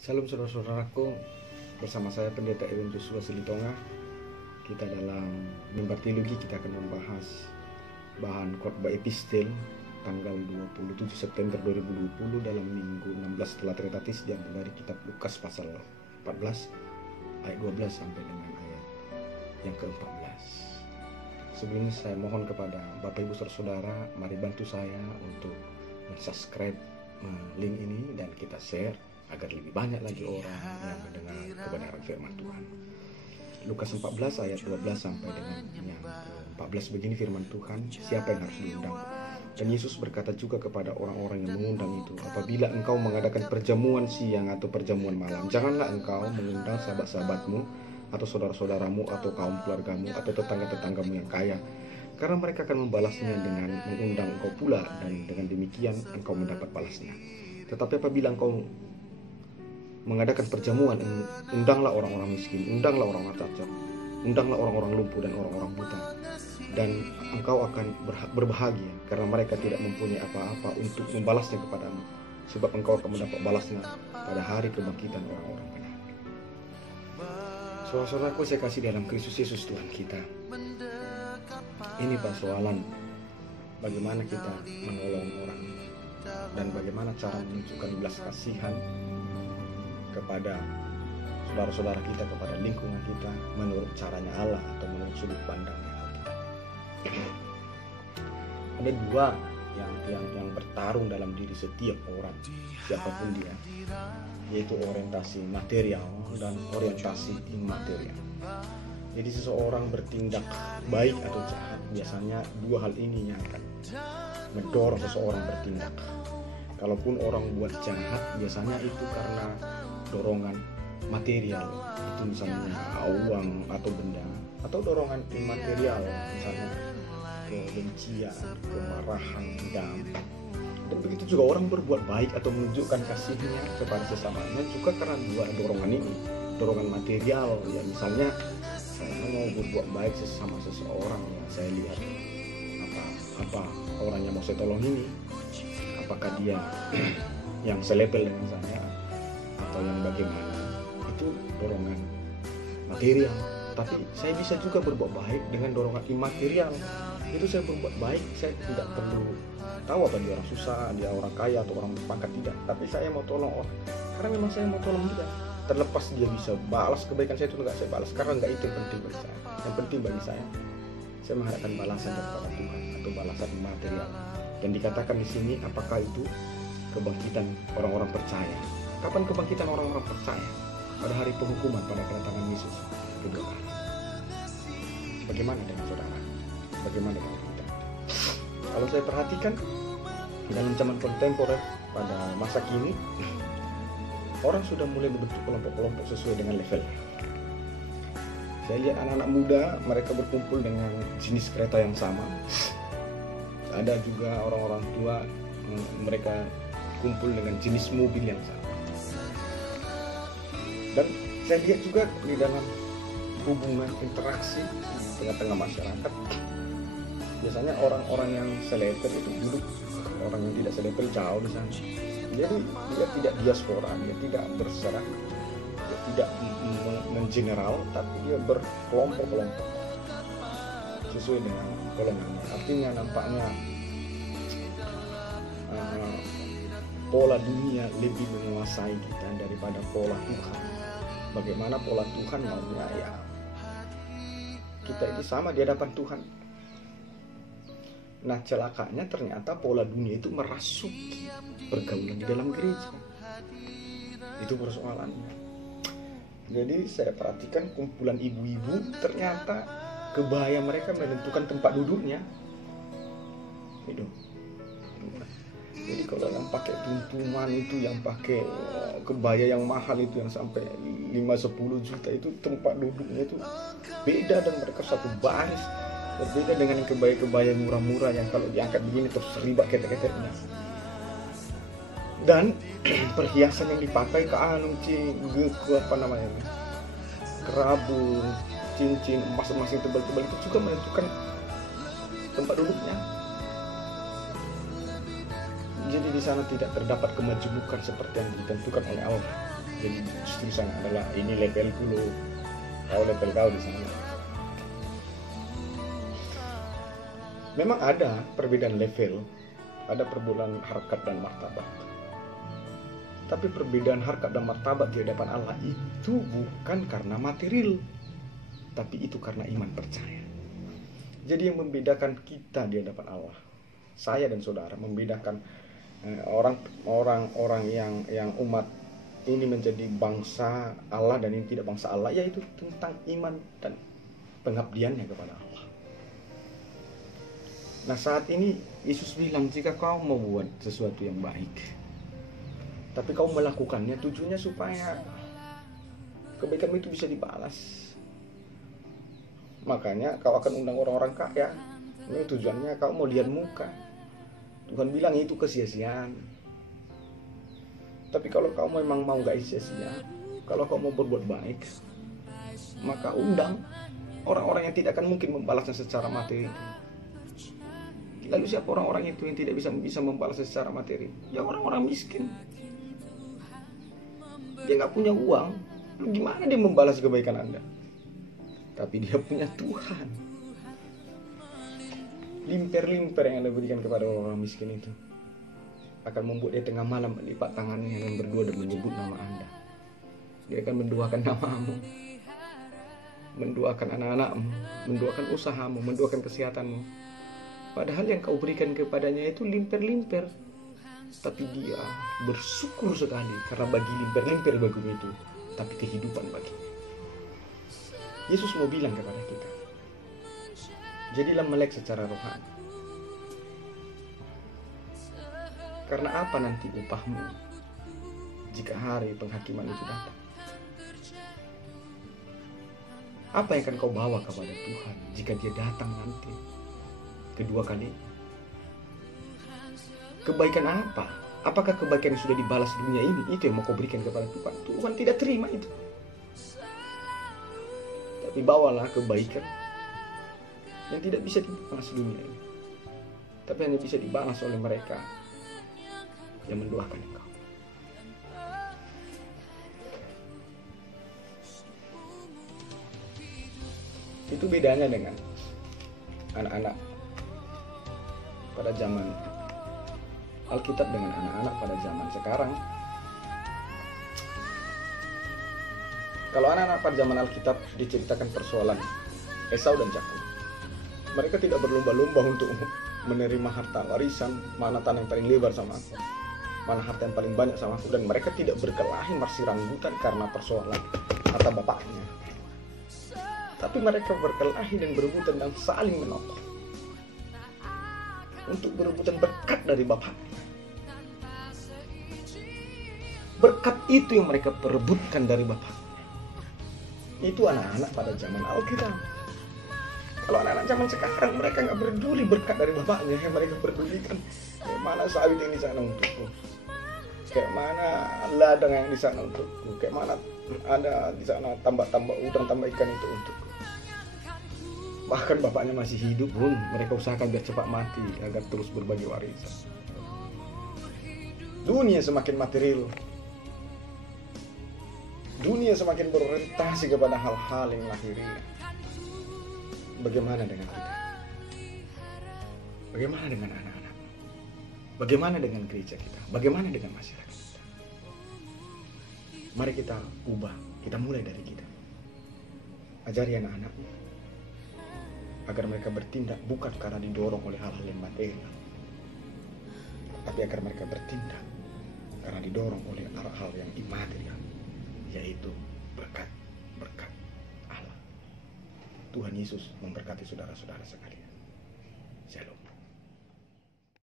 Salam saudara-saudaraku, bersama saya Pendeta Ewen Joshua Silitonga. Kita dalam mimbar teologi kita akan membahas bahan khotbah epistel tanggal 27 September 2020 dalam minggu 16 setelah Trinitatis, diambil dari kitab Lukas pasal 14 ayat 12 sampai dengan ayat yang ke-14. Sebelumnya saya mohon kepada Bapak Ibu Saudara, mari bantu saya untuk subscribe link ini dan kita share agar lebih banyak lagi orang yang mendengar kebenaran firman Tuhan. Lukas 14 ayat 12 sampai dengan yang 14 begini firman Tuhan, siapa yang harus diundang? Dan Yesus berkata juga kepada orang-orang yang mengundang itu, apabila engkau mengadakan perjamuan siang atau perjamuan malam, janganlah engkau mengundang sahabat-sahabatmu atau saudara-saudaramu atau kaum keluargamu atau tetangga-tetanggamu yang kaya, karena mereka akan membalasnya dengan mengundang engkau pula, dan dengan demikian engkau mendapat balasnya. Tetapi apabila engkau mengadakan perjamuan, undanglah orang-orang miskin, undanglah orang-orang cacat, undanglah orang-orang lumpuh dan orang-orang buta, dan engkau akan berbahagia, karena mereka tidak mempunyai apa-apa untuk membalasnya kepadamu, sebab engkau akan mendapat balasnya pada hari kebangkitan orang-orang benar. Saudara-saudaraku saya kasih dalam Kristus Yesus Tuhan kita, ini persoalan bagaimana kita menolong orang dan bagaimana cara menunjukkan belas kasihan kepada saudara-saudara kita, kepada lingkungan kita, menurut caranya Allah atau menurut sudut pandangnya Allah. Ada dua yang bertarung dalam diri setiap orang, siapapun dia, yaitu orientasi material dan orientasi imaterial. Jadi seseorang bertindak baik atau jahat, biasanya dua hal ini yang akan mendorong seseorang bertindak. Kalaupun orang buat jahat, biasanya itu karena dorongan material, itu misalnya uang atau benda, atau dorongan imaterial, misalnya kebencian, kemarahan, dendam. Dan begitu juga orang berbuat baik atau menunjukkan kasihnya kepada sesamanya juga karena dua dorongan ini, dorongan material. Ya misalnya saya mau berbuat baik sesama seseorang, ya saya lihat apa orang yang mau saya tolong ini, apakah dia yang selevel dengan saya atau yang bagaimana, itu dorongan material. Tapi saya bisa juga berbuat baik dengan dorongan imaterial. Itu saya berbuat baik, saya tidak perlu tahu apa dia orang susah, dia orang kaya atau orang berpangkat, tidak. Tapi saya mau tolong orang karena memang saya mau tolong dia. Terlepas dia bisa balas kebaikan saya itu enggak saya balas, karena enggak itu yang penting bagi saya. Yang penting bagi saya mengharapkan balasan daripada Tuhan atau balasan material. Dan dikatakan di sini, apakah itu kebangkitan orang-orang percaya? Kapan kebangkitan orang-orang percaya? Pada hari penghukuman, pada kedatangan Yesus kedua kali. Bagaimana dengan saudara? Bagaimana dengan kita? Kalau saya perhatikan dalam zaman kontemporer pada masa kini, orang sudah mulai membentuk kelompok-kelompok sesuai dengan level. Saya lihat anak-anak muda, mereka berkumpul dengan jenis kereta yang sama. Ada juga orang-orang tua, mereka kumpul dengan jenis mobil yang sama. Dan saya lihat juga di dalam hubungan interaksi di tengah-tengah masyarakat, biasanya orang-orang yang selevel itu duduk, orang yang tidak selevel jauh di sana. Jadi dia tidak diaspora, dia tidak berserah, dia tidak mengeneral, tapi dia berkelompok-kelompok sesuai dengan golongannya. Artinya nampaknya pola dunia lebih menguasai kita daripada pola Tuhan. Bagaimana pola Tuhan maunya, ya kita itu sama di hadapan Tuhan. Nah celakanya ternyata pola dunia itu merasuki pergaulan di dalam gereja. Itu persoalannya. Jadi saya perhatikan kumpulan ibu-ibu, ternyata kebaya mereka menentukan tempat duduknya. Itu. Jadi kalau yang pakai tuntunan itu, yang pakai kebaya yang mahal itu, yang sampai 5-10 juta itu, tempat duduknya itu beda, dan mereka satu baris. Berbeda dengan yang kebaya-kebaya murah-murah yang kalau diangkat begini terus seribak ketek-keteknya. Dan perhiasan yang dipakai ke kerabu, cincin, emas-emas yang tebal-tebal itu juga menentukan tempat duduknya. Jadi di sana tidak terdapat kemajemukan seperti yang ditentukan oleh Allah. Jadi justru sana adalah ini levelku lo, kau level kau di sana. Memang ada perbedaan level, ada perbedaan harkat dan martabat. Tapi perbedaan harkat dan martabat di hadapan Allah itu bukan karena material, tapi itu karena iman percaya. Jadi yang membedakan kita di hadapan Allah, saya dan saudara, membedakan orang-orang yang umat ini menjadi bangsa Allah dan ini tidak bangsa Allah, yaitu tentang iman dan pengabdiannya kepada Allah. Nah, saat ini Yesus bilang, jika kau mau buat sesuatu yang baik, tapi kau melakukannya tujuannya supaya kebaikanmu itu bisa dibalas, makanya kau akan undang orang-orang kaya. Ini tujuannya kau mau lihat muka. Tuhan bilang itu kesia-siaan. Tapi kalau kau memang mau gak sia-sia, kalau kau mau berbuat baik, maka undang orang-orang yang tidak akan mungkin membalasnya secara materi. Lalu siapa orang-orang itu yang tidak bisa membalasnya secara materi? Ya orang-orang miskin. Dia gak punya uang, gimana dia membalas kebaikan Anda? Tapi dia punya Tuhan. Limper-limper yang Anda berikan kepada orang miskin itu akan membuat dia tengah malam melipat tangannya dan berdoa dan menyebut nama Anda. Dia akan mendoakan namamu, mendoakan anak-anakmu, mendoakan usahamu, mendoakan kesehatanmu. Padahal yang kau berikan kepadanya itu limper-limper. Tapi dia bersyukur sekali karena bagi limper-limper bagimu itu, tapi kehidupan baginya. Yesus mau bilang kepada kita, jadilah melek secara rohani. Karena apa nanti upahmu jika hari penghakiman itu datang? Apa yang akan kau bawa kepada Tuhan jika dia datang nanti kedua kali? Kebaikan apa? Apakah kebaikan yang sudah dibalas dunia ini? Itu yang mau kau berikan kepada Tuhan. Tuhan tidak terima itu. Tapi bawalah kebaikan yang tidak bisa dibalas dunia ini, tapi hanya bisa dibalas oleh mereka yang mendoakan engkau. Itu bedanya dengan anak-anak pada zaman Alkitab dengan anak-anak pada zaman sekarang. Kalau anak-anak pada zaman Alkitab diceritakan persoalan Esau dan Yakub, mereka tidak berlomba-lomba untuk menerima harta warisan, mana tanah yang paling lebar sama aku, mana harta yang paling banyak sama aku, dan mereka tidak berkelahi marsi rambutan karena persoalan harta bapaknya. Tapi mereka berkelahi dan berebutan dan saling menolong untuk berebutan berkat dari bapaknya. Berkat itu yang mereka perebutkan dari bapaknya. Itu anak-anak pada zaman Alkitab. Kalau anak-anak zaman sekarang, mereka nggak peduli berkat dari bapaknya. Yang mereka pedulikan, kayak mana sawit yang di sana untukku, kayak mana ladang yang di sana untukku, kayak mana ada di sana tambak-tambak udang, tambak ikan itu untukku. Bahkan bapaknya masih hidup pun mereka usahakan biar cepat mati agar terus berbagi warisan. Dunia semakin material, dunia semakin berorientasi kepada hal-hal yang lahiriah. Bagaimana dengan kita? Bagaimana dengan anak-anak? Bagaimana dengan gereja kita? Bagaimana dengan masyarakat kita? Mari kita ubah, kita mulai dari kita. Ajari anak-anak agar mereka bertindak bukan karena didorong oleh hal-hal yang material, tapi agar mereka bertindak karena didorong oleh hal-hal yang imaterial, yaitu berkat Allah. Tuhan Yesus memberkati saudara-saudara sekalian. Shalom.